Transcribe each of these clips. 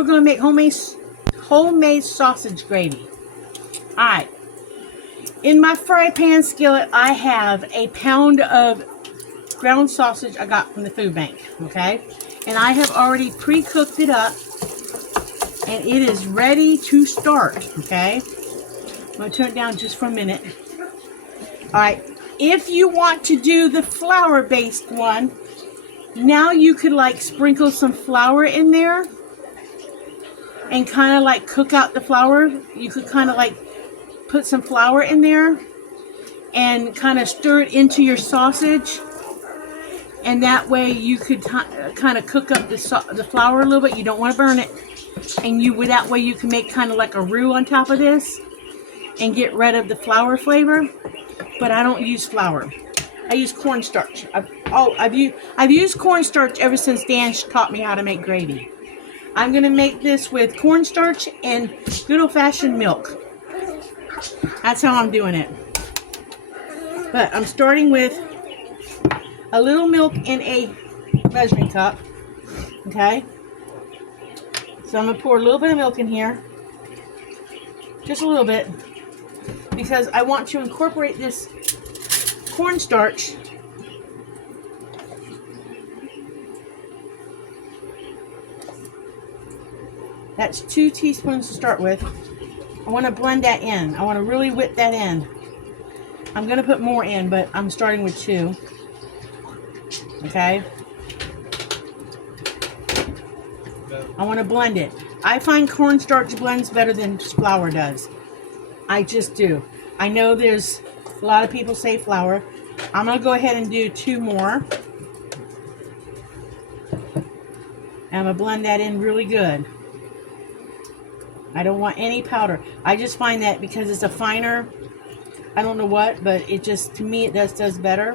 we're going to make homemade sausage gravy. Alright. In my fry pan skillet, I have a pound of ground sausage I got from the food bank. Okay? And I have already pre-cooked it up. And it is ready to start. Okay? I'm going to turn it down just for a minute. Alright. If you want to do the flour-based one, now you could like sprinkle some flour in there and kind of like cook out the flour. You could kind of like put some flour in there and kind of stir it into your sausage, and that way you could kind of cook up the flour a little bit. You don't want to burn it, and that way you can make kind of like a roux on top of this and get rid of the flour flavor. But I don't use flour. I use cornstarch. I've used cornstarch ever since Dan taught me how to make gravy. I'm going to make this with cornstarch and good old-fashioned milk. That's how I'm doing it. But I'm starting with a little milk in a measuring cup. Okay? So I'm going to pour a little bit of milk in here. Just a little bit. Because I want to incorporate this cornstarch That's 2 teaspoons to start with. I want to blend that in. I want to really whip that in. I'm going to put more in, but I'm starting with 2. Okay? I want to blend it. I find cornstarch blends better than flour does. I just do. I know there's a lot of people say flour. I'm going to go ahead and do 2 more. And I'm going to blend that in really good. I don't want any powder. I just find that because it's a finer, I don't know what, but it just, to me, it does better.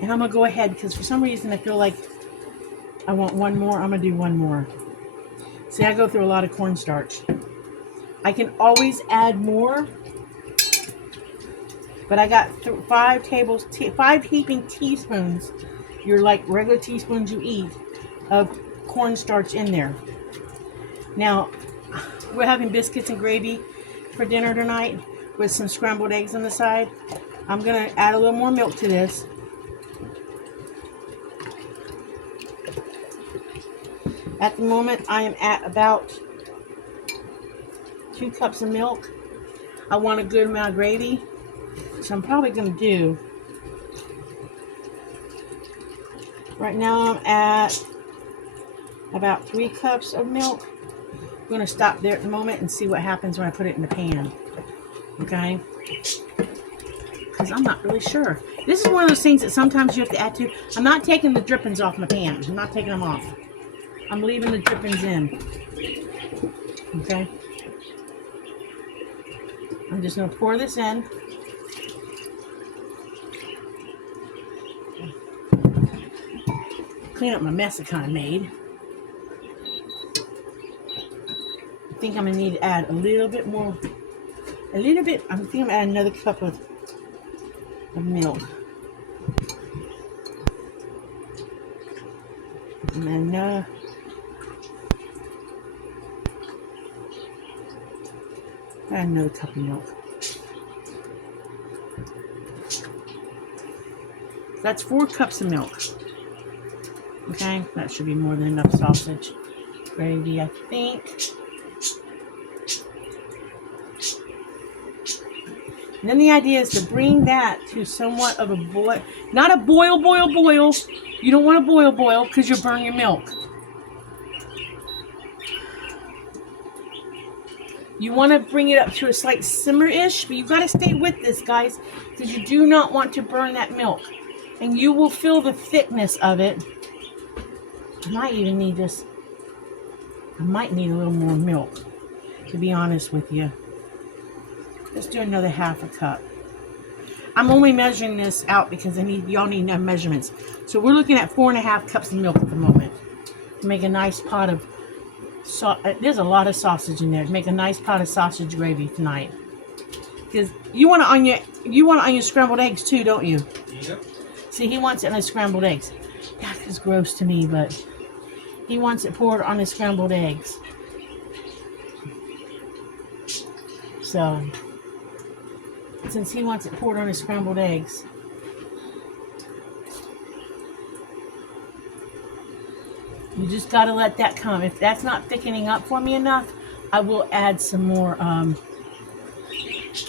And I'm going to go ahead because for some reason I feel like I want 1 more. I'm going to do 1 more. See, I go through a lot of cornstarch. I can always add more, but I got 5 heaping teaspoons, your like regular teaspoons you eat, of cornstarch in there. Now, we're having biscuits and gravy for dinner tonight with some scrambled eggs on the side. I'm going to add a little more milk to this. At the moment, I am at about 2 cups of milk. I want a good amount of gravy, so I'm probably going to do, right now I'm at about 3 cups of milk. I'm going to stop there at the moment and see what happens when I put it in the pan. Okay? Because I'm not really sure. This is one of those things that sometimes you have to add to. I'm not taking the drippings off my pan. I'm not taking them off. I'm leaving the drippings in. Okay? I'm just going to pour this in. Clean up my mess I kind of made. I think I'm going to need to add a little bit more. I think I'm going to add another cup of milk. And then add another cup of milk. That's 4 cups of milk. Okay, that should be more than enough sausage gravy, I think. And then the idea is to bring that to somewhat of a boil. Not a boil. You don't want to boil because you'll burn your milk. You want to bring it up to a slight simmer-ish, but you've got to stay with this, guys, because you do not want to burn that milk. And you will feel the thickness of it. I might even need this. I might need a little more milk, to be honest with you. Let's do another ½ cup. I'm only measuring this out because y'all need enough measurements. So we're looking at 4½ cups of milk at the moment. To make a nice pot of there's a lot of sausage in there. To make a nice pot of sausage gravy tonight. Because you want it on your scrambled eggs too, don't you? Yep. See, he wants it on his scrambled eggs. That is gross to me, but he wants it poured on his scrambled eggs. So, since he wants it poured on his scrambled eggs, you just got to let that come. If that's not thickening up for me enough, I will add some more, I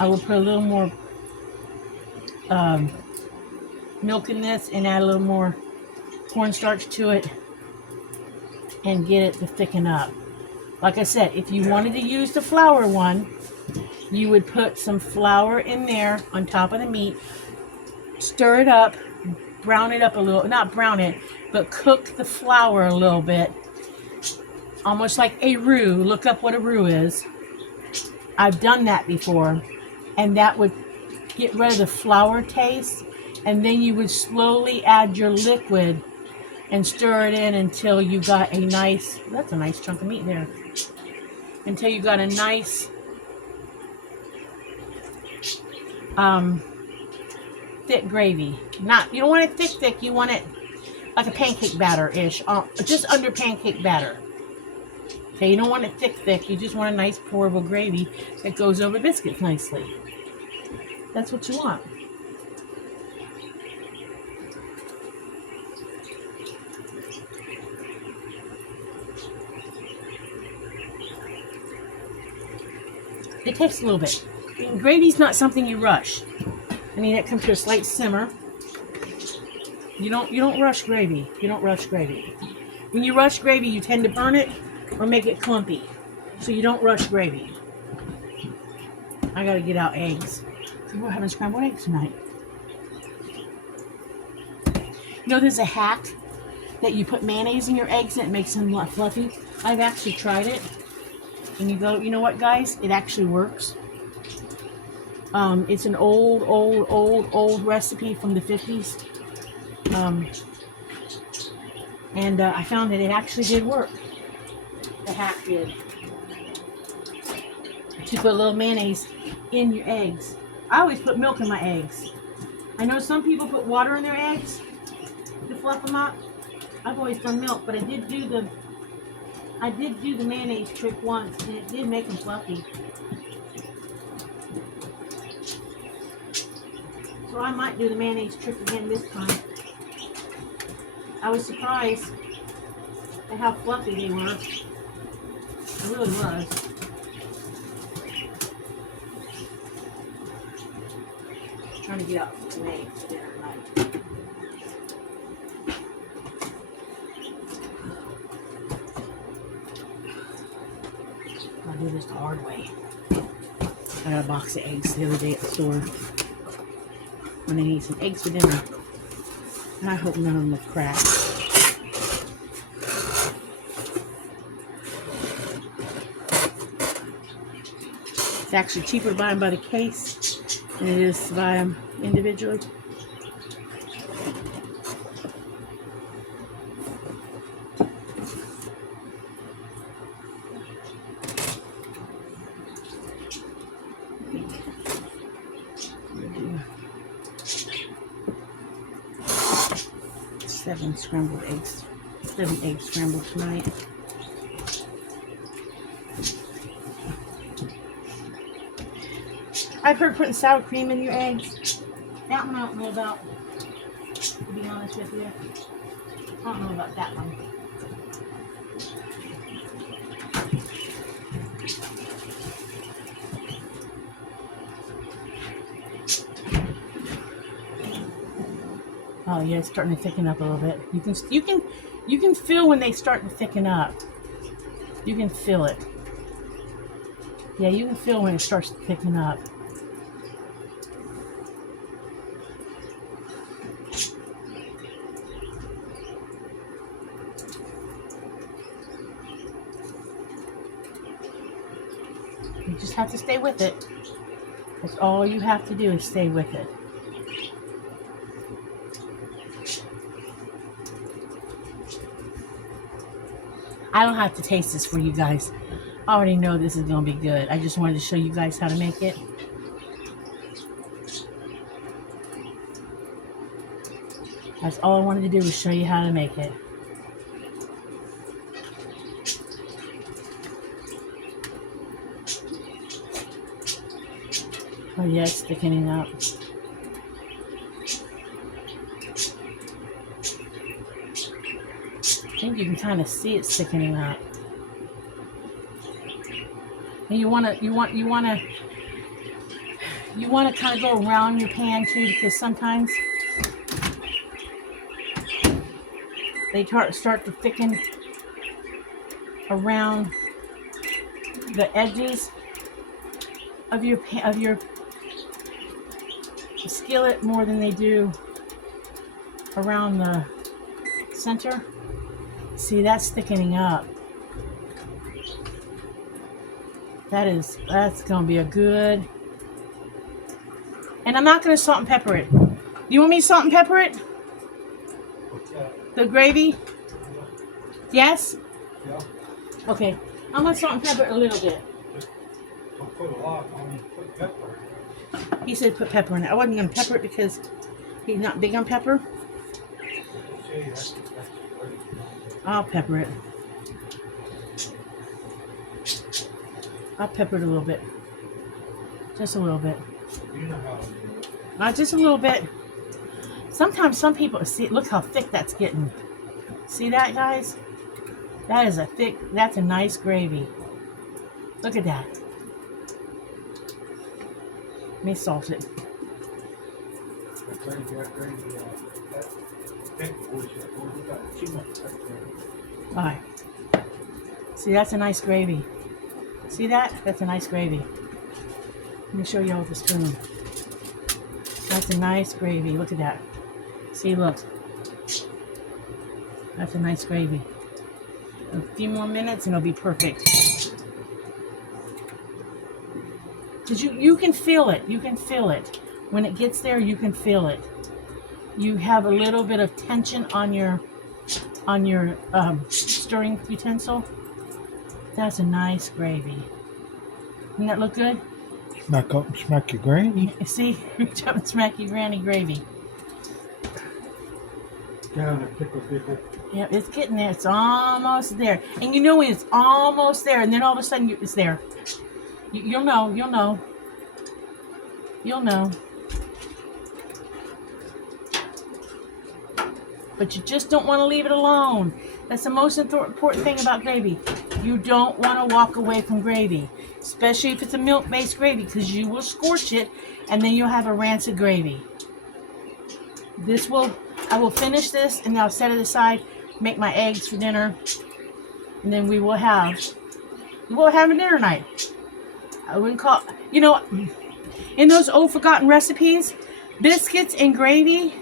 will put a little more milk in this and add a little more cornstarch to it and get it to thicken up. Like I said, if you wanted to use the flour one, you would put some flour in there on top of the meat, stir it up, brown it up a little, not brown it, but cook the flour a little bit, almost like a roux. Look up what a roux is. I've done that before, and that would get rid of the flour taste, and then you would slowly add your liquid and stir it in until you got a nice, that's a nice chunk of meat there, until you got a nice thick gravy. You don't want it thick, you want it like a pancake batter-ish, just under pancake batter. Okay, you don't want it thick, you just want a nice pourable gravy that goes over biscuits nicely. That's what you want. It takes a little bit. Gravy's not something you rush. I mean, it comes to a slight simmer. You don't rush gravy. You don't rush gravy. When you rush gravy, you tend to burn it or make it clumpy. So you don't rush gravy. I gotta get out eggs. So we're having scrambled eggs tonight. You know, there's a hack that you put mayonnaise in your eggs and it makes them fluffy. I've actually tried it. And you go, you know what, guys? It actually works. It's an old recipe from the 50s. I found that it actually did work. The hack did. To put a little mayonnaise in your eggs. I always put milk in my eggs. I know some people put water in their eggs to fluff them up. I've always done milk, but I did do the mayonnaise trick once, and it did make them fluffy. So I might do the mayonnaise trick again this time. I was surprised at how fluffy they were. I really was. Trying to get out some eggs for dinner tonight. I'll do this the hard way. I got a box of eggs the other day at the store. When I need some eggs for dinner. And I hope none of them have cracked. It's actually cheaper to buy them by the case than it is to buy them individually. Seven eggs scrambled tonight. I've heard putting sour cream in your eggs. That one I don't know about, to be honest with you. I don't know about that one. Oh yeah, it's starting to thicken up a little bit. You can feel when they start to thicken up. You can feel it. Yeah, you can feel when it starts to thicken up. You just have to stay with it. That's all you have to do is stay with it. I don't have to taste this for you guys. I already know this is going to be good. I just wanted to show you guys how to make it. That's all I wanted to do was show you how to make it. Oh yeah, it's thickening up. I think you can kind of see it thickening up. And you want to kind of go around your pan too, because sometimes they start to thicken around the edges of your skillet more than they do around the center. See, that's thickening up. That's going to be a good. And I'm not going to salt and pepper it. You want me to salt and pepper it? The gravy? Yes? Yeah. Okay. I'm going to salt and pepper it a little bit. Don't put a lot on, put pepper. He said put pepper in it. I wasn't going to pepper it because he's not big on pepper. I'll pepper it. I'll pepper it a little bit. Just a little bit. You know how to do it. Just a little bit. Sometimes some people see. Look how thick that's getting. See that, guys? That is a thick. That's a nice gravy. Look at that. Let me salt it. All right. See, that's a nice gravy. See that? That's a nice gravy. Let me show you all with the spoon. That's a nice gravy. Look at that. See, look. That's a nice gravy. A few more minutes and it'll be perfect. Because you can feel it. You can feel it. When it gets there, you can feel it. You have a little bit of tension on your stirring utensil. That's a nice gravy. Doesn't that look good? Smack up and smack your granny. See? Reach up and smack your granny gravy. Down a pickle pickle. Yep, it's getting there. It's almost there. And you know when it's almost there, and then all of a sudden it's there. You'll know. You'll know. You'll know. But you just don't want to leave it alone. That's the most important thing about gravy. You don't want to walk away from gravy, especially if it's a milk-based gravy, because you will scorch it, and then you'll have a rancid gravy. I will finish this, and I'll set it aside, make my eggs for dinner, and then we will have a dinner night. I wouldn't call, in those old forgotten recipes, biscuits and gravy,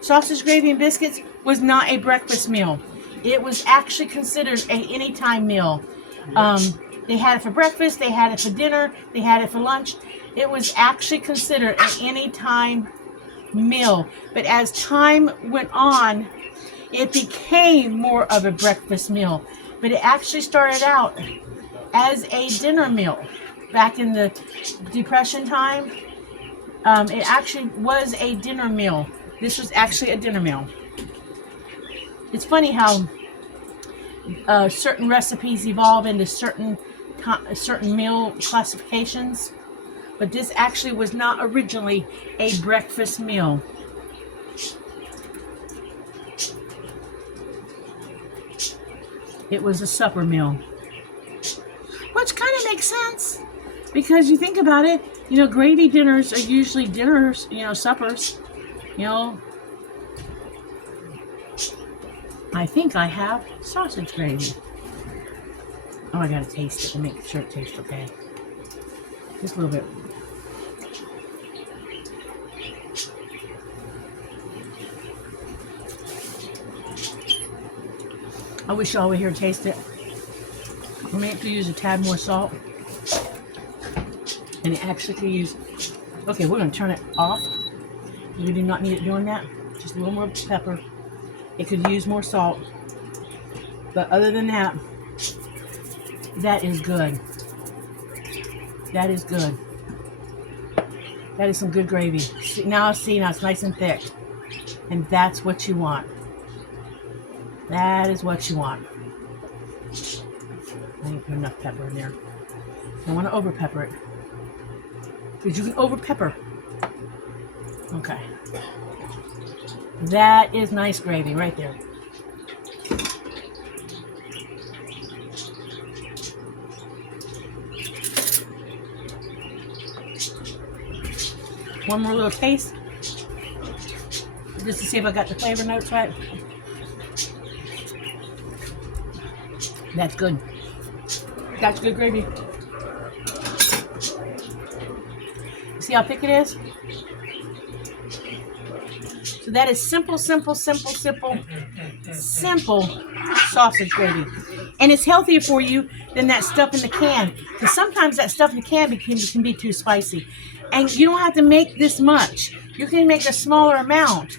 sausage gravy and biscuits was not a breakfast meal. It was actually considered a anytime meal. They had it for breakfast, they had it for dinner, they had it for lunch. It was actually considered an anytime meal. But as time went on, it became more of a breakfast meal. But it actually started out as a dinner meal. Back in the Depression time, it actually was a dinner meal. This was actually a dinner meal. It's funny how certain recipes evolve into certain meal classifications, but this actually was not originally a breakfast meal. It was a supper meal, which kind of makes sense because you think about it. Gravy dinners are usually dinners. Suppers. I think I have sausage gravy. Oh, I gotta taste it to make sure it tastes okay. Just a little bit. I wish y'all were here to taste it. I may have to use a tad more salt. And it actually could use... Okay, we're gonna turn it off. We do not need it doing that. Just a little more pepper. It could use more salt. But other than that, that is good. That is good. That is some good gravy. Now it's nice and thick. And that's what you want. That is what you want. I didn't put enough pepper in there. I don't want to over pepper it. Because you can over pepper. Okay. That is nice gravy right there. One more little taste. Just to see if I got the flavor notes right. That's good. That's good gravy. See how thick it is? So that is simple sausage gravy. And it's healthier for you than that stuff in the can. Because sometimes that stuff in the can can be too spicy. And you don't have to make this much. You can make a smaller amount.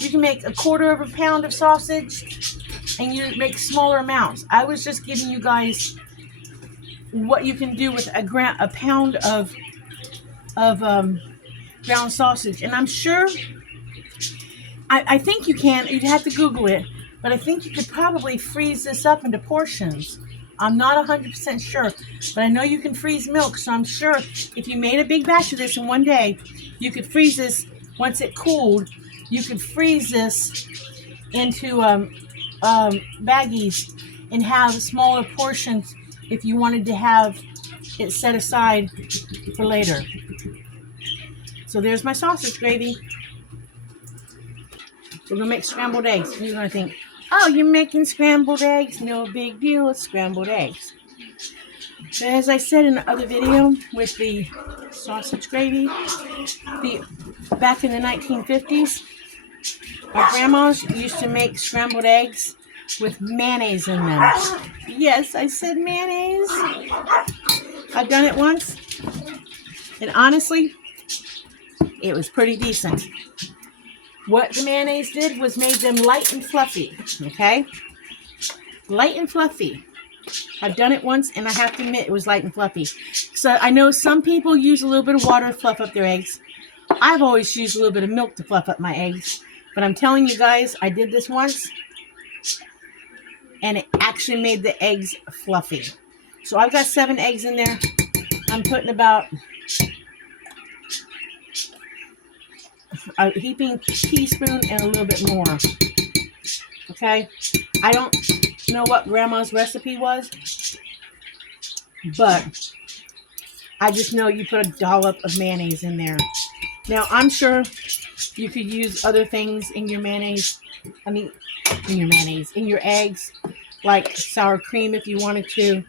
You can make 1/4 pound of sausage and you make smaller amounts. I was just giving you guys what you can do with a pound of ground sausage. And I'm sure, I think you can, you'd have to Google it, but I think you could probably freeze this up into portions. I'm not 100% sure, but I know you can freeze milk, so I'm sure if you made a big batch of this in one day, you could freeze this. Once it cooled, you could freeze this into baggies and have smaller portions if you wanted to have it set aside for later. So there's my sausage gravy. We're going to make scrambled eggs. You're going to think, oh, you're making scrambled eggs? No big deal, it's scrambled eggs. But as I said in the other video with the sausage gravy, back in the 1950s, our grandmas used to make scrambled eggs with mayonnaise in them. Yes, I said mayonnaise. I've done it once, and honestly, it was pretty decent. What the mayonnaise did was made them light and fluffy, okay? Light and fluffy. I've done it once, and I have to admit it was light and fluffy. So I know some people use a little bit of water to fluff up their eggs. I've always used a little bit of milk to fluff up my eggs. But I'm telling you guys, I did this once, and it actually made the eggs fluffy. So I've got 7 eggs in there. I'm putting about a heaping teaspoon and a little bit more. Okay? I don't know what Grandma's recipe was, but I just know you put a dollop of mayonnaise in there. Now, I'm sure you could use other things in your mayonnaise. In your eggs, like sour cream if you wanted to.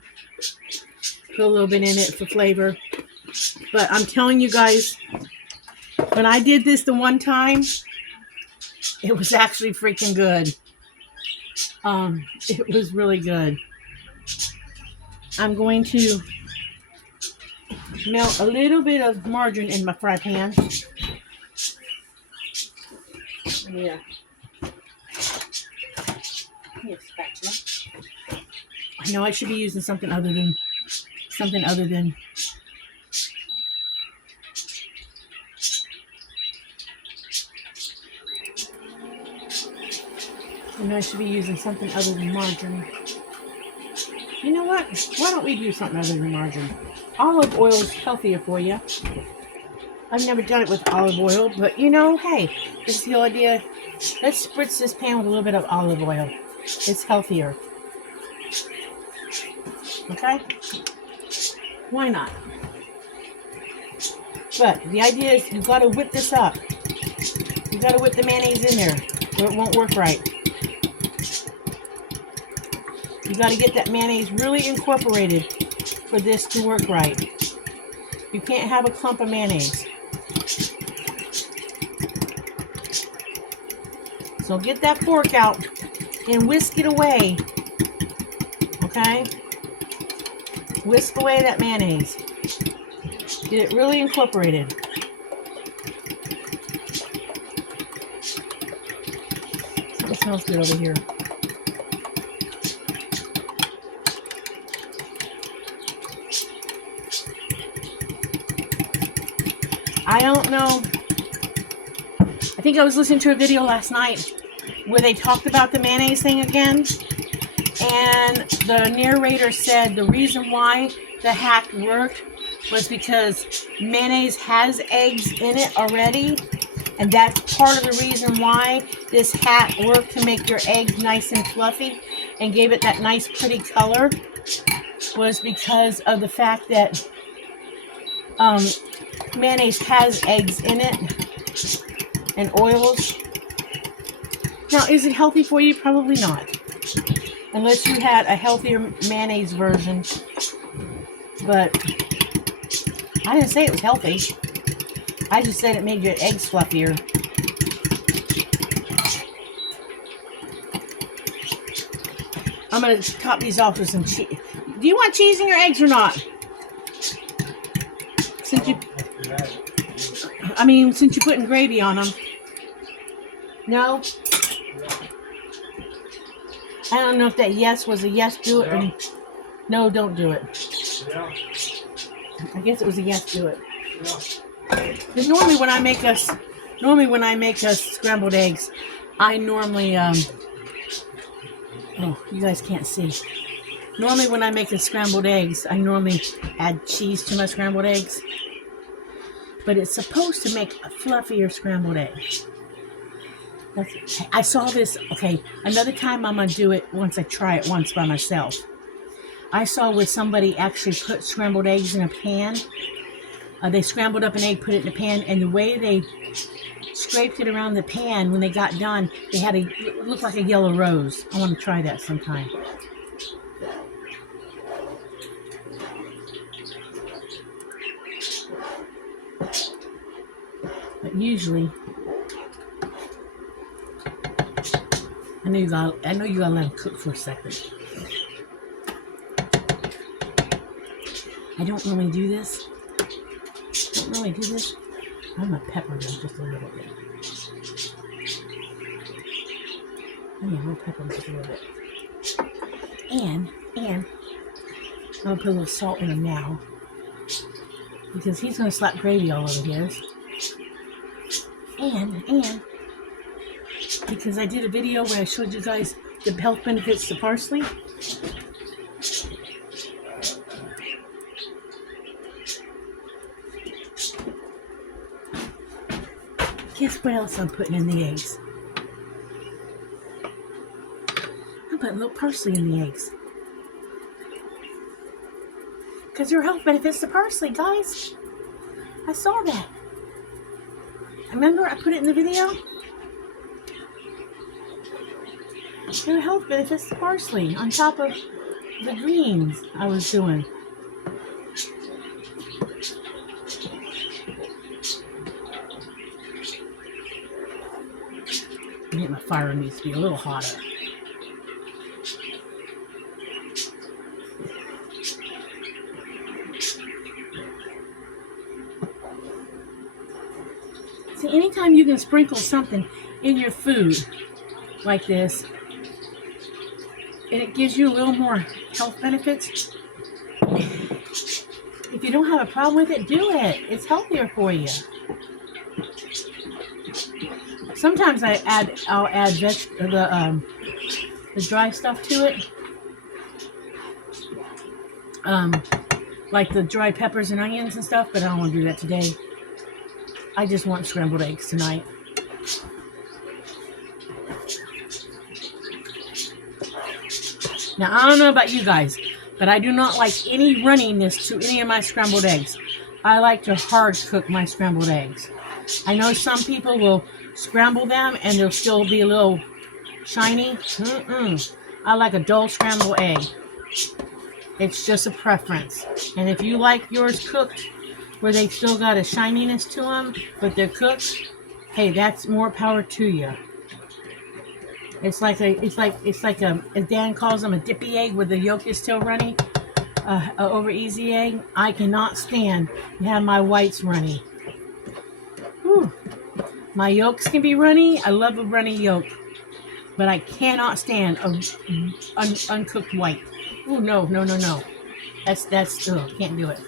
Put a little bit in it for flavor. But I'm telling you guys, when I did this the one time, it was actually freaking good. It was really good. I'm going to melt a little bit of margarine in my fry pan. Yeah. I know I should be using something other than margarine. You know what? Why don't we do something other than margarine? Olive oil is healthier for you. I've never done it with olive oil, but you know, hey, this is the whole idea. Let's spritz this pan with a little bit of olive oil. It's healthier. Okay? Why not? But the idea is you've got to whip this up. You've got to whip the mayonnaise in there or it won't work right. You got to get that mayonnaise really incorporated for this to work right. You can't have a clump of mayonnaise. So get that fork out and whisk it away. Okay? Whisk away that mayonnaise. Get it really incorporated. Something smells good over here. I don't know. I think I was listening to a video last night where they talked about the mayonnaise thing again. And the narrator said the reason why the hack worked was because mayonnaise has eggs in it already. And that's part of the reason why this hat worked to make your egg nice and fluffy and gave it that nice pretty color, was because of the fact that mayonnaise has eggs in it and oils. Now, is it healthy for you? Probably not. Unless you had a healthier mayonnaise version. But I didn't say it was healthy. I just said it made your eggs fluffier. I'm going to top these off with some cheese. Do you want cheese in your eggs or not? Since you're putting gravy on them. No? I don't know if that yes was a yes, do it, or no, don't do it. Yeah. I guess it was a yes, do it. Yeah. Because normally when I make us scrambled eggs, I normally oh, you guys can't see. Normally when I make us scrambled eggs, I normally add cheese to my scrambled eggs. But it's supposed to make a fluffier scrambled egg. I saw this, okay, another time I'm going to do it once I try it once by myself. I saw where somebody actually put scrambled eggs in a pan. They scrambled up an egg, put it in a pan, and the way they scraped it around the pan when they got done, it looked like a yellow rose. I want to try that sometime. But usually, I know you gotta let them cook for a second. I don't normally do this. I'm gonna pepper them just a little bit. We'll pepper them just a little bit. And I'm gonna put a little salt in them now, because he's gonna slap gravy all over his. And because I did a video where I showed you guys the health benefits to parsley. Guess what else I'm putting in the eggs? I'm putting a little parsley in the eggs. Because there are health benefits to parsley, guys. I saw that. Remember I put it in the video? There are health benefits to parsley on top of the greens I was doing. My fire needs to be a little hotter. See, anytime you can sprinkle something in your food like this, and it gives you a little more health benefits, if you don't have a problem with it, do it. It's healthier for you. Sometimes I'll add the dry stuff to it, like the dry peppers and onions and stuff. But I don't want to do that today. I just want scrambled eggs tonight. Now I don't know about you guys, but I do not like any runniness to any of my scrambled eggs. I like to hard cook my scrambled eggs. I know some people will scramble them and they'll still be a little shiny. I like a dull scrambled egg. It's just a preference. And if you like yours cooked where they still got a shininess to them, but they're cooked, hey, that's more power to you. It's like as Dan calls them, a dippy egg where the yolk is still runny, over easy egg. I cannot stand to have my whites runny. Whew. My yolks can be runny. I love a runny yolk. But I cannot stand a uncooked white. Oh, no. That's can't do it.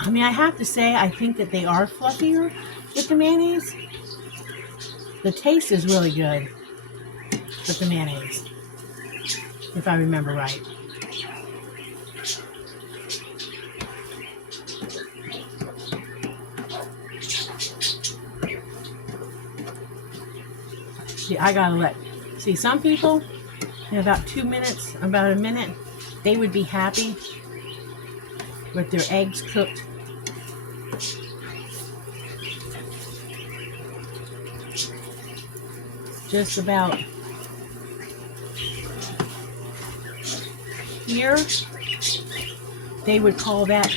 I mean, I have to say, I think that they are fluffier with the mayonnaise. The taste is really good with the mayonnaise, if I remember right. See, I gotta let. See, some people in about 2 minutes, about a minute, they would be happy with their eggs cooked. Just about here, they would call that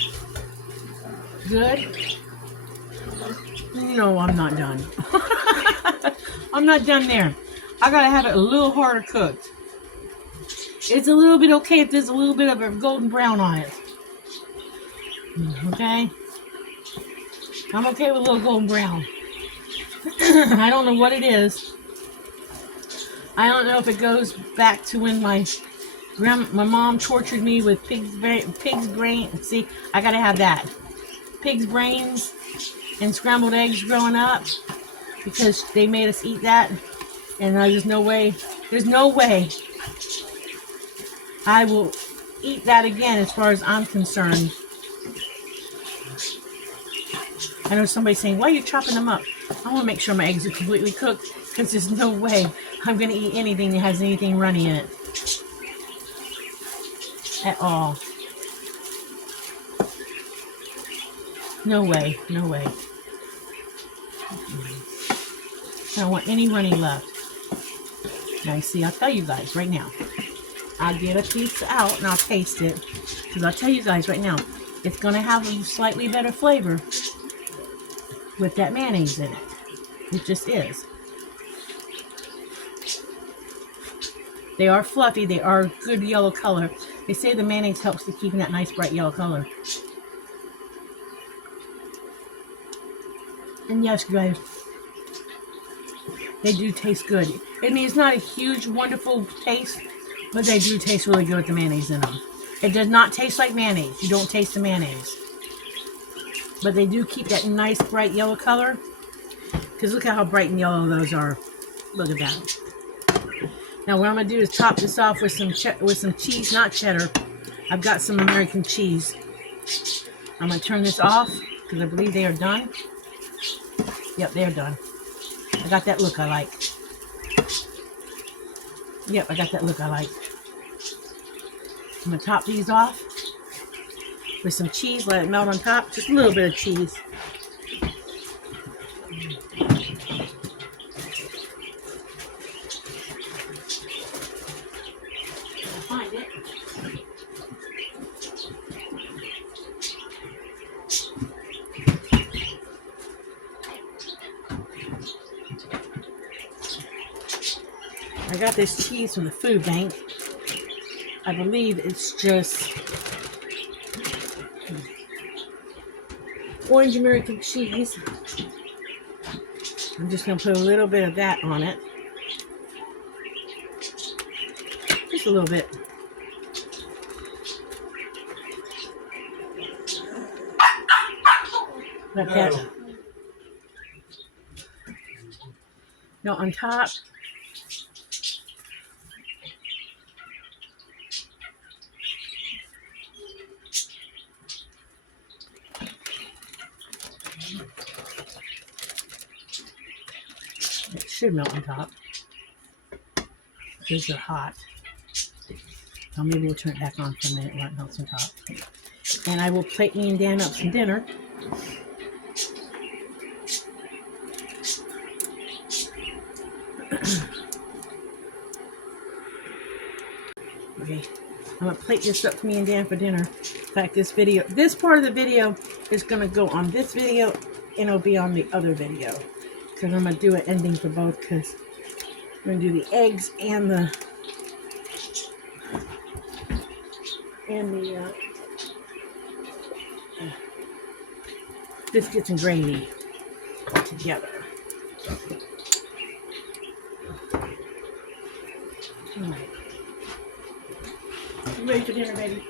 good. No, I'm not done. I'm not done there. I gotta have it a little harder cooked. It's a little bit okay if there's a little bit of a golden brown on it. Okay? I'm okay with a little golden brown. I don't know what it is. I don't know if it goes back to when my mom tortured me with pig's brain. See, I gotta have that. Pig's brains and scrambled eggs growing up because they made us eat that. And there's no way I will eat that again as far as I'm concerned. I know somebody's saying, why are you chopping them up? I want to make sure my eggs are completely cooked because there's no way I'm going to eat anything that has anything runny in it. At all. No way. No way. I don't want any runny left. Now, you see, I'll tell you guys right now. I'll get a piece out and I'll taste it. Because I'll tell you guys right now, it's going to have a slightly better flavor with that mayonnaise in it. It just is. They are fluffy. They are good yellow color. They say the mayonnaise helps to keep that nice bright yellow color. And yes, guys, they do taste good. I mean, it's not a huge, wonderful taste, but they do taste really good with the mayonnaise in them. It does not taste like mayonnaise. You don't taste the mayonnaise. But they do keep that nice, bright yellow color. Because look at how bright and yellow those are. Look at that. Now, what I'm going to do is top this off with some cheese, not cheddar. I've got some American cheese. I'm going to turn this off because I believe they are done. Yep, they're done. I got that look I like. Yep, I got that look I like. I'm going to top these off with some cheese. Let it melt on top. Just a little bit of cheese. Find it. I got this cheese from the food bank. I believe it's just orange American cheese. I'm just going to put a little bit of that on it. Just a little bit. Like that. Now on top, it should melt on top. These are hot. So maybe we'll turn it back on for a minute while it melts on top. And I will plate me and Dan up some dinner. Okay, I'm gonna plate this up for me and Dan for dinner. In fact, this part of the video is gonna go on this video and it'll be on the other video. Because I'm gonna do an ending for both because I'm gonna do the eggs and the biscuits and gravy together. All right. You ready for dinner, baby?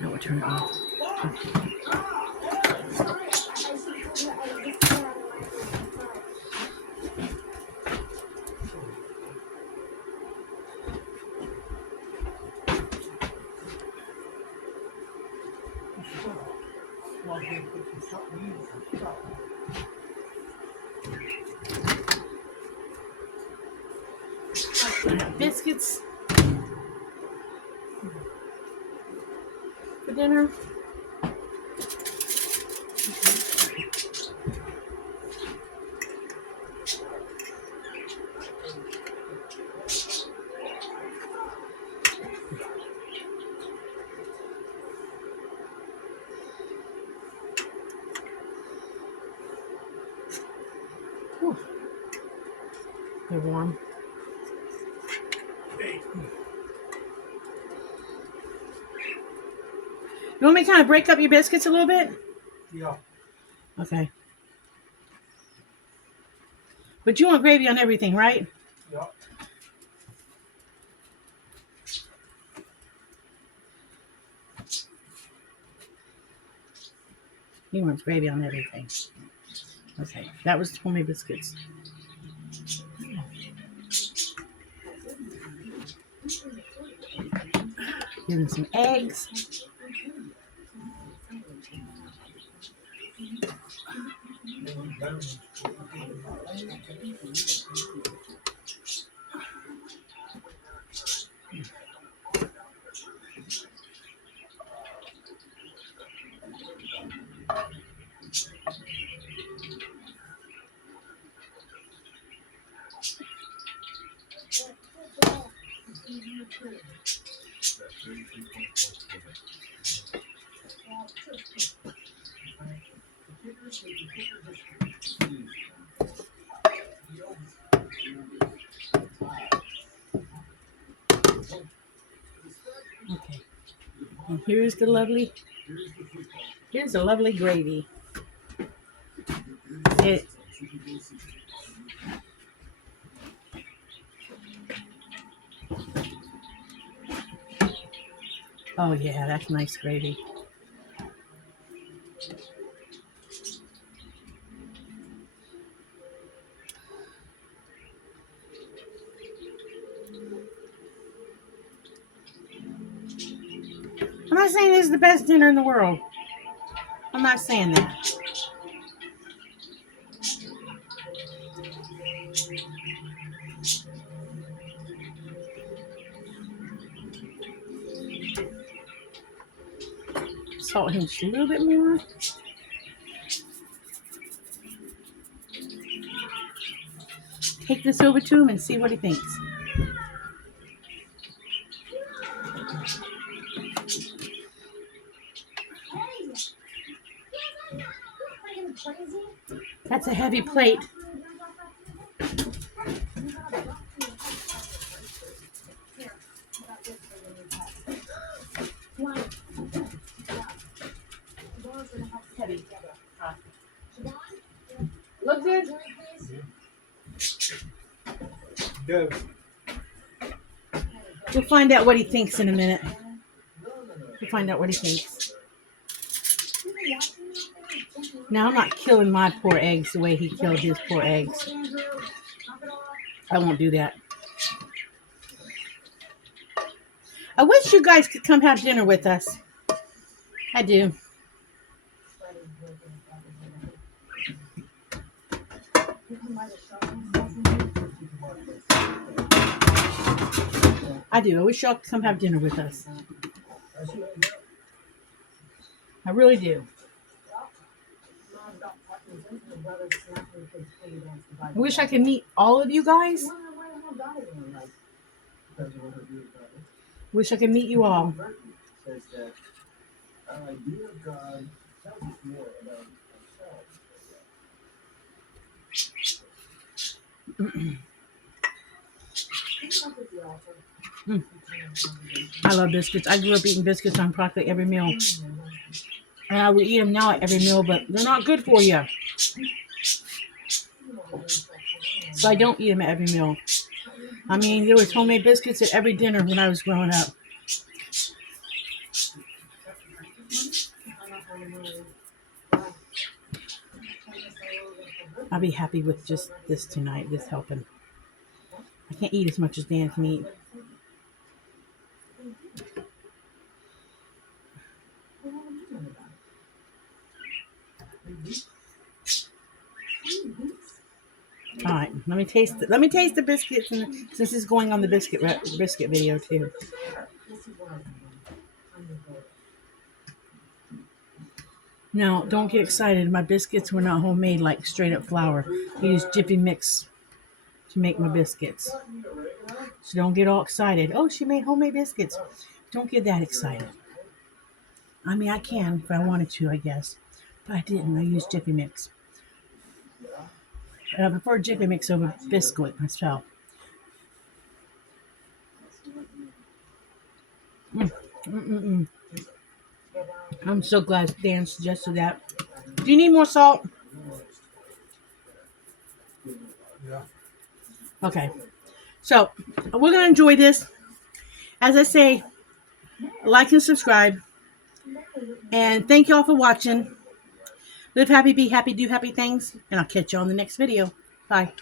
Now we'll turn it off. I have biscuits for dinner. Whew. They're warm. You want me to kind of break up your biscuits a little bit? Yeah. Okay. But you want gravy on everything, right? Yeah. He wants gravy on everything. Okay, that was homemade biscuits. Give him some eggs. Okay, and here's the lovely gravy. It, oh yeah, that's nice gravy. I'm not saying this is the best dinner in the world. I'm not saying that. Salt him just a little bit more. Take this over to him and see what he thinks. That's a heavy plate. Heavy. Look good? Good. We'll find out what he thinks in a minute. We'll find out what he thinks. Now, I'm not killing my poor eggs the way he killed his poor eggs. I won't do that. I wish you guys could come have dinner with us. I do. I do. I wish y'all could come have dinner with us. I really do. I wish I could meet all of you guys. Wish I could meet you all. I love biscuits. I grew up eating biscuits on practically every meal. And I would eat them now at every meal, but they're not good for you. So I don't eat them at every meal. I mean, there was homemade biscuits at every dinner when I was growing up. I'll be happy with just this tonight, this helping. I can't eat as much as Dan can eat. All right, let me taste it. Let me taste the biscuits, and since it's going on the biscuit video too. Now, don't get excited. My biscuits were not homemade, like straight up flour. I used Jiffy Mix to make my biscuits. So don't get all excited. Oh, she made homemade biscuits. Don't get that excited. I mean, I can if I wanted to, I guess, but I didn't. I used Jiffy Mix. And I prefer Jiffy Mix over Biscuit myself. I'm so glad Dan suggested that. Do you need more salt? Yeah. Okay. So, we're going to enjoy this. As I say, like and subscribe. And thank you all for watching. Live happy, be happy, do happy things. And I'll catch you on the next video. Bye.